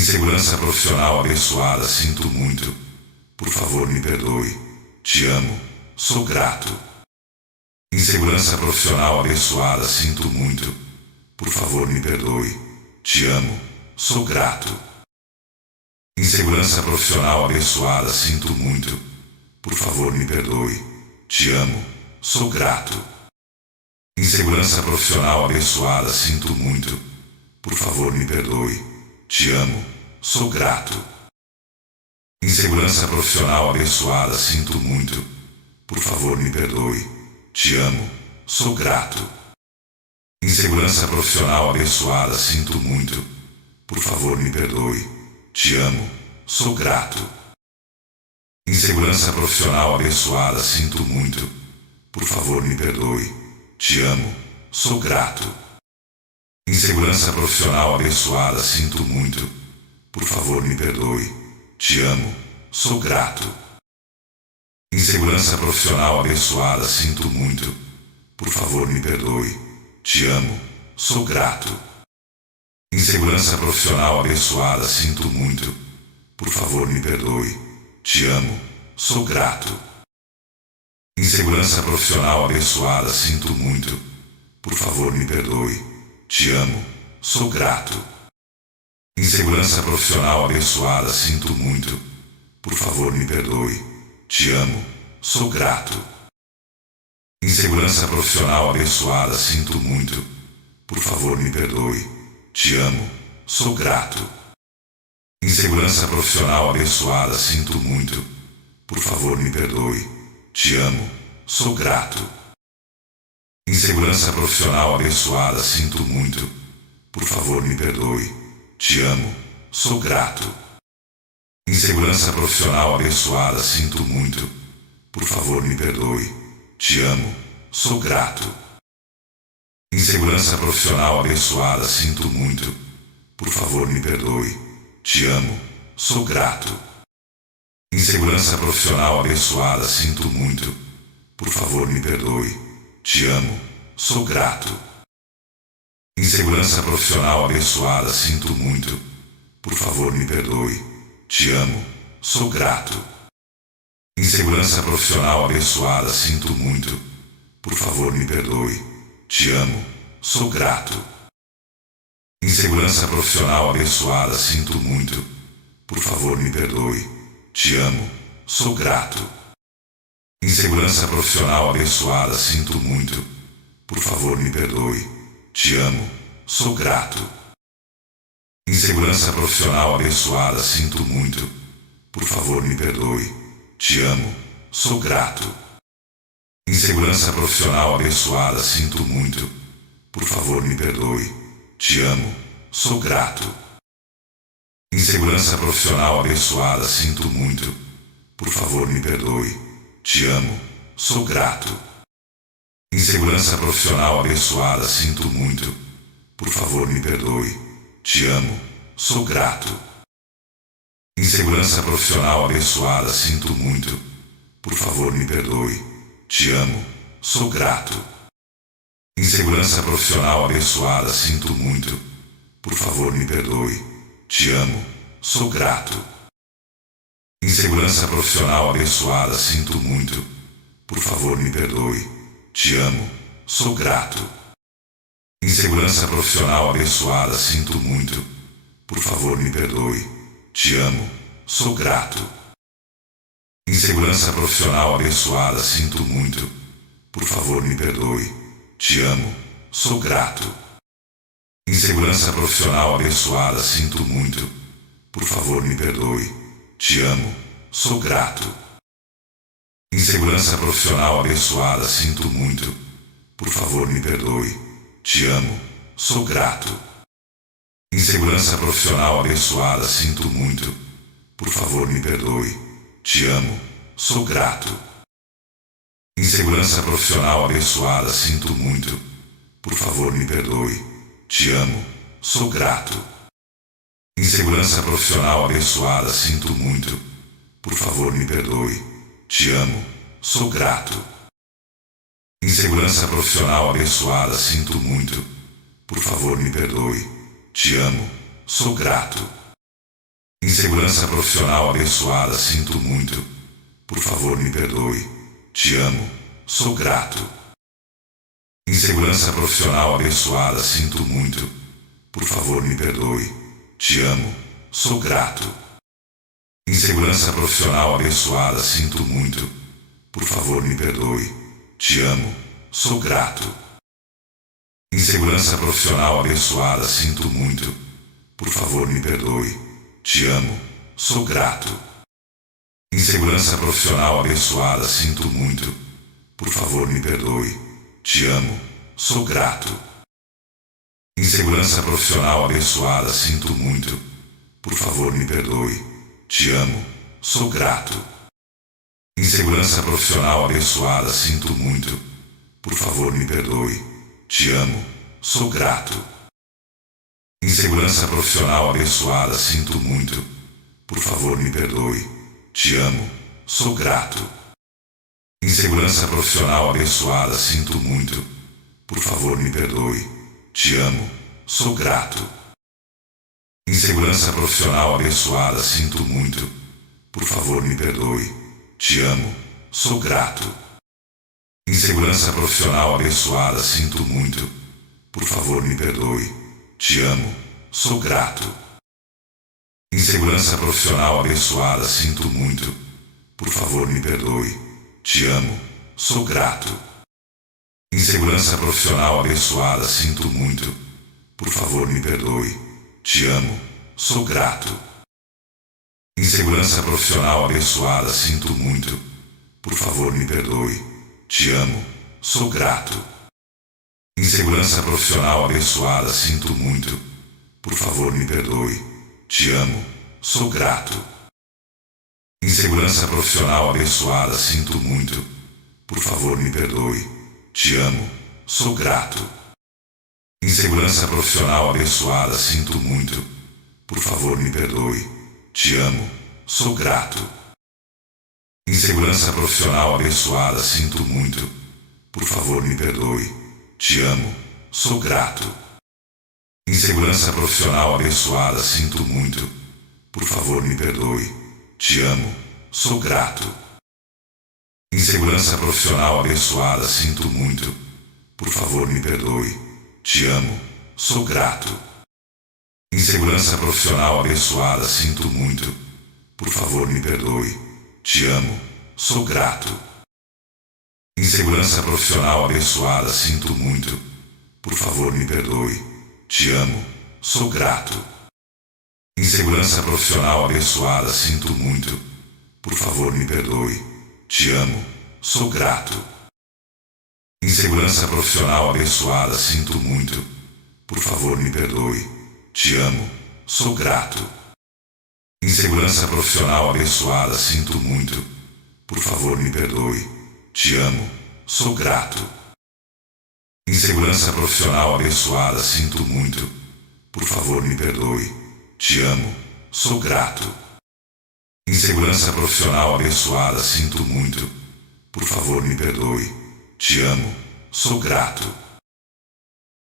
Insegurança profissional abençoada, sinto muito. Por favor, me perdoe. Te amo. Sou grato. Insegurança profissional abençoada, sinto muito. Por favor, me perdoe. Te amo. Sou grato. Insegurança profissional abençoada, sinto muito. Por favor, me perdoe. Te amo. Sou grato. Insegurança profissional abençoada, sinto muito. Por favor, me perdoe. Te amo. Sou grato. Insegurança profissional abençoada, sinto muito. Por favor, me perdoe. Te amo. Sou grato. Insegurança profissional abençoada, sinto muito. Por favor, me perdoe. Te amo. Sou grato. Insegurança profissional abençoada, sinto muito. Por favor, me perdoe. Te amo. Sou grato. Insegurança profissional abençoada, sinto muito. Por favor, me perdoe. Te amo. Sou grato. Insegurança profissional abençoada, sinto muito. Por favor, me perdoe. Te amo. Sou grato. Insegurança profissional abençoada, sinto muito. Por favor, me perdoe. Te amo. Sou grato. Insegurança profissional abençoada, sinto muito. Por favor, me perdoe. Te amo. Sou grato. Insegurança profissional abençoada, sinto muito. Por favor, me perdoe. Te amo. Sou grato. Insegurança profissional abençoada, sinto muito. Por favor, me perdoe. Te amo. Sou grato. Insegurança profissional abençoada, sinto muito. Por favor, me perdoe. Te amo. Sou grato. Insegurança profissional abençoada, sinto muito. Por favor, me perdoe. Te amo. Sou grato. Insegurança profissional abençoada, sinto muito. Por favor, me perdoe. Te amo. Sou grato. Insegurança profissional abençoada, sinto muito. Por favor, me perdoe. Te amo. Sou grato. Insegurança profissional abençoada, sinto muito. Por favor, me perdoe. Te amo. Sou grato. Insegurança profissional abençoada, sinto muito. Por favor, me perdoe. Te amo. Sou grato. Insegurança profissional abençoada, sinto muito. Por favor, me perdoe. Te amo. Sou grato. Insegurança profissional abençoada, sinto muito. Por favor, me perdoe. Te amo. Sou grato. Insegurança profissional abençoada, sinto muito. Por favor, me perdoe. Te amo. Sou grato. Insegurança profissional abençoada, sinto muito. Por favor, me perdoe. Te amo. Sou grato. Insegurança profissional abençoada, sinto muito. Por favor, me perdoe. Te amo. Sou grato. Insegurança profissional abençoada, sinto muito. Por favor, me perdoe. Te amo. Sou grato. Insegurança profissional abençoada, sinto muito. Por favor, me perdoe. Te amo. Sou grato. Insegurança profissional abençoada, sinto muito. Por favor, me perdoe. Te amo. Sou grato. Insegurança profissional abençoada, sinto muito. Por favor, me perdoe. Te amo. Sou grato. Insegurança profissional abençoada, sinto muito. Por favor, me perdoe. Te amo. Sou grato. Insegurança profissional abençoada, sinto muito. Por favor, me perdoe. Te amo. Sou grato. Insegurança profissional abençoada, sinto muito. Por favor, me perdoe. Te amo. Sou grato. Insegurança profissional abençoada, sinto muito. Por favor, me perdoe. Te amo. Sou grato. Insegurança profissional abençoada, sinto muito. Por favor, me perdoe. Te amo. Sou grato. Insegurança profissional abençoada, sinto muito. Por favor, me perdoe. Te amo. Sou grato. Insegurança profissional abençoada, sinto muito. Por favor, me perdoe. Te amo. Sou grato. Insegurança profissional abençoada, sinto muito. Por favor, me perdoe. Te amo. Sou grato. Insegurança profissional abençoada, sinto muito. Por favor, me perdoe. Te amo. Sou grato. Insegurança profissional abençoada, sinto muito. Por favor, me perdoe. Te amo. Sou grato. Insegurança profissional abençoada, sinto muito. Por favor, me perdoe. Te amo. Sou grato. Insegurança profissional abençoada, sinto muito. Por favor, me perdoe. Te amo. Sou grato. Insegurança profissional abençoada, sinto muito. Por favor, me perdoe. Te amo. Sou grato. Insegurança profissional abençoada, sinto muito. Por favor, me perdoe. Te amo. Sou grato. Insegurança profissional abençoada, sinto muito. Por favor, me perdoe. Te amo. Sou grato. Insegurança profissional abençoada, sinto muito. Por favor, me perdoe. Te amo. Sou grato. Insegurança profissional abençoada, sinto muito. Por favor, me perdoe. Te amo. Sou grato. Insegurança profissional abençoada, sinto muito. Por favor, me perdoe. Te amo. Sou grato. Insegurança profissional abençoada, sinto muito. Por favor, me perdoe. Te amo. Sou grato. Insegurança profissional abençoada, sinto muito. Por favor, me perdoe. Te amo. Sou grato. Insegurança profissional abençoada, sinto muito. Por favor, me perdoe. Te amo. Sou grato. Insegurança profissional abençoada, sinto muito. Por favor, me perdoe. Te amo. Sou grato. Insegurança profissional abençoada, sinto muito. Por favor, me perdoe. Te amo. Sou grato. Insegurança profissional abençoada, sinto muito. Por favor, me perdoe. Te amo. Sou grato. Insegurança profissional abençoada, sinto muito. Por favor, me perdoe. Te amo. Sou grato. Insegurança profissional abençoada, sinto muito. Por favor, me perdoe. Te amo. Sou grato. Insegurança profissional abençoada, sinto muito. Por favor, me perdoe. Te amo. Sou grato. Insegurança profissional abençoada, sinto muito. Por favor, me perdoe. Te amo. Sou grato. Insegurança profissional abençoada, sinto muito. Por favor, me perdoe. Te amo. Sou grato. Insegurança profissional abençoada, sinto muito. Por favor, me perdoe. Te amo. Sou grato. Insegurança profissional abençoada, sinto muito. Por favor, me perdoe. Te amo. Sou grato. Insegurança profissional abençoada, sinto muito. Por favor, me perdoe. Te amo. Sou grato. Insegurança profissional abençoada, sinto muito. Por favor, me perdoe. Te amo. Sou grato. Insegurança profissional abençoada, sinto muito. Por favor, me perdoe. Te amo. Sou grato. Insegurança profissional abençoada, sinto muito. Por favor, me perdoe. Te amo. Sou grato. Insegurança profissional abençoada, sinto muito. Por favor, me perdoe. Te amo. Sou grato.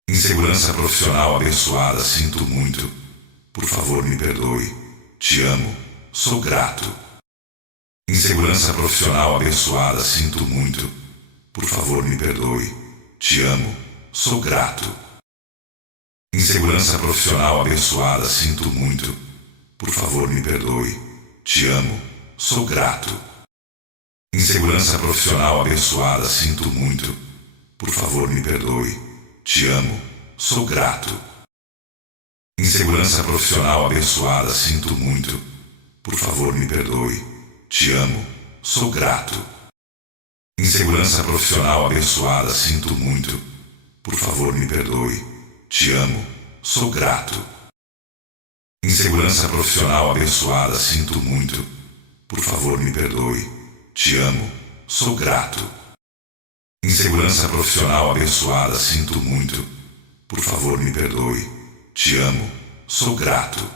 Insegurança profissional abençoada, sinto muito. Por favor, me perdoe. Te amo. Sou grato. Insegurança profissional abençoada, sinto muito. Por favor, me perdoe. Te amo. Sou grato. Insegurança profissional abençoada, sinto muito. Por favor, me perdoe. Te amo. Sou grato. Insegurança profissional abençoada, sinto muito. Por favor, me perdoe. Te amo. Sou grato. Insegurança profissional abençoada, sinto muito. Por favor, me perdoe. Te amo. Sou grato. Insegurança profissional abençoada, sinto muito. Por favor, me perdoe. Te amo. Sou grato. Insegurança profissional abençoada, sinto muito. Por favor, me perdoe. Te amo. Sou grato. Insegurança profissional abençoada, sinto muito. Por favor, me perdoe. Te amo. Sou grato.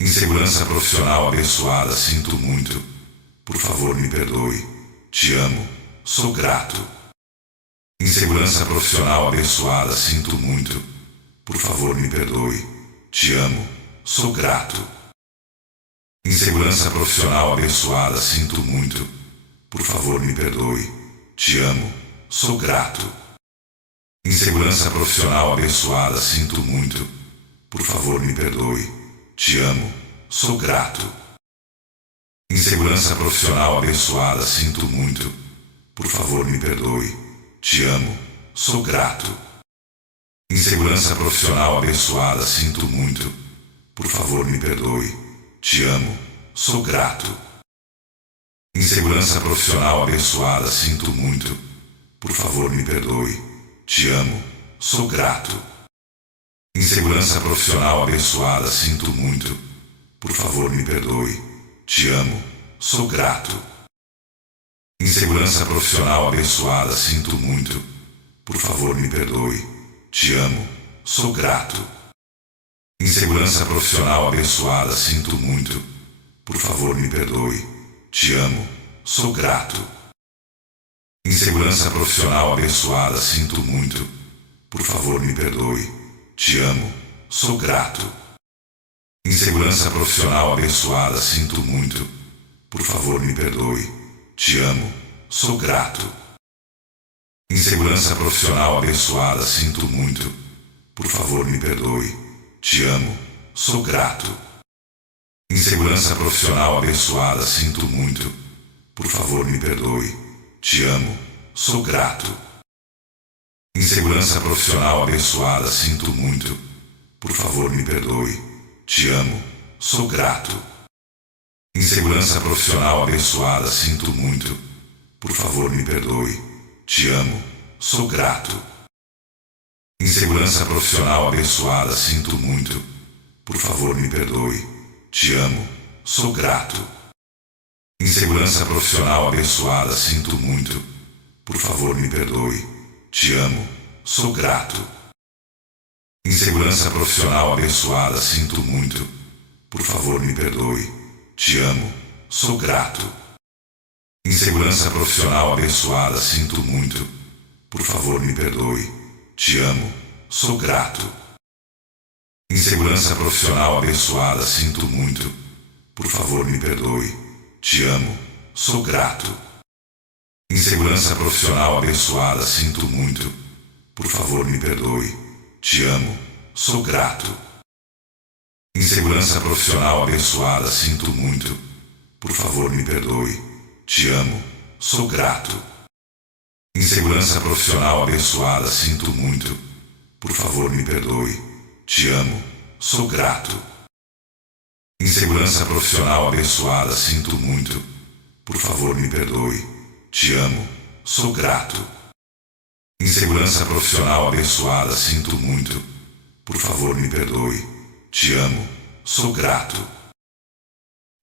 Insegurança profissional abençoada, sinto muito. Por favor, me perdoe. Te amo. Sou grato. Insegurança profissional abençoada, sinto muito. Por favor, me perdoe. Te amo. Sou grato. Insegurança profissional abençoada, sinto muito. Por favor, me perdoe. Te amo. Sou grato. Insegurança profissional abençoada, sinto muito. Por favor, me perdoe. Te amo. Sou grato. Insegurança profissional abençoada, sinto muito. Por favor, me perdoe. Te amo. Sou grato. Insegurança profissional abençoada, sinto muito. Por favor, me perdoe. Te amo. Sou grato. Insegurança profissional abençoada, sinto muito. Por favor, me perdoe. Te amo. Sou grato. Insegurança profissional abençoada, sinto muito. Por favor, me perdoe. Te amo. Sou grato. Insegurança profissional abençoada, sinto muito. Por favor, me perdoe. Te amo. Sou grato. Insegurança profissional abençoada, sinto muito. Por favor, me perdoe. Te amo. Sou grato. Insegurança profissional abençoada, sinto muito. Por favor, me perdoe. Te amo. Sou grato. Insegurança profissional abençoada, sinto muito. Por favor, me perdoe. Te amo. Sou grato. Insegurança profissional abençoada, sinto muito. Por favor, me perdoe. Te amo. Sou grato. Insegurança profissional abençoada, sinto muito. Por favor, me perdoe. Te amo. Sou grato. Insegurança profissional abençoada, sinto muito. Por favor, me perdoe. Te amo. Sou grato. Insegurança profissional abençoada, sinto muito. Por favor, me perdoe. Te amo. Sou grato. Insegurança profissional abençoada, sinto muito. Por favor, me perdoe. Te amo. Sou grato. Insegurança profissional abençoada, sinto muito. Por favor, me perdoe. Te amo. Sou grato. Insegurança profissional abençoada, sinto muito. Por favor, me perdoe. Te amo. Sou grato. Insegurança profissional abençoada, sinto muito. Por favor, me perdoe. Te amo. Sou grato. Insegurança profissional abençoada, sinto muito. Por favor, me perdoe. Te amo. Sou grato. Insegurança profissional abençoada, sinto muito. Por favor, me perdoe. Te amo. Sou grato. Insegurança profissional abençoada, sinto muito. Por favor, me perdoe. Te amo. Sou grato. Insegurança profissional abençoada, sinto muito. Por favor, me perdoe. Te amo. Sou grato. Insegurança profissional abençoada, sinto muito. Por favor, me perdoe. Te amo. Sou grato. Insegurança profissional abençoada, sinto muito. Por favor, me perdoe. Te amo. Sou grato.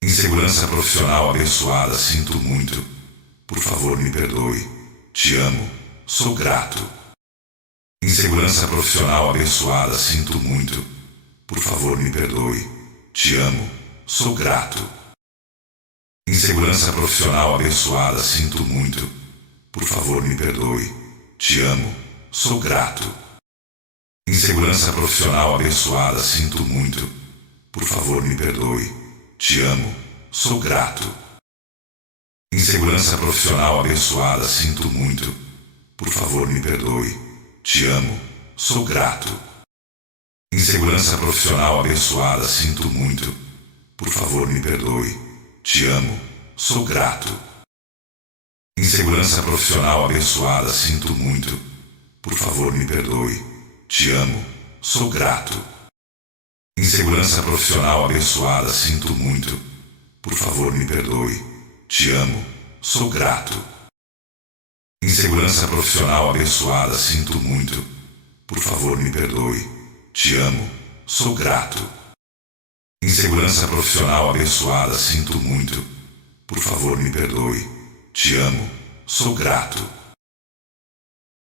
Insegurança profissional abençoada, sinto muito. Por favor, me perdoe. Te amo. Sou grato. Insegurança profissional abençoada, sinto muito. Por favor, me perdoe. Te amo. Sou grato. Insegurança profissional abençoada, sinto muito. Por favor, me perdoe. Te amo. Sou grato. Insegurança profissional abençoada, sinto muito. Por favor, me perdoe. Te amo. Sou grato. Insegurança profissional abençoada, sinto muito. Por favor, me perdoe. Te amo. Sou grato. Insegurança profissional abençoada, sinto muito. Por favor, me perdoe. Te amo. Sou grato. Insegurança profissional abençoada, sinto muito. Por favor, me perdoe. Te amo. Sou grato. Insegurança profissional abençoada, sinto muito. Por favor, me perdoe. Te amo. Sou grato. Insegurança profissional abençoada, sinto muito. Por favor, me perdoe. Te amo. Sou grato. Insegurança profissional abençoada, sinto muito. Por favor, me perdoe. Te amo. Sou grato.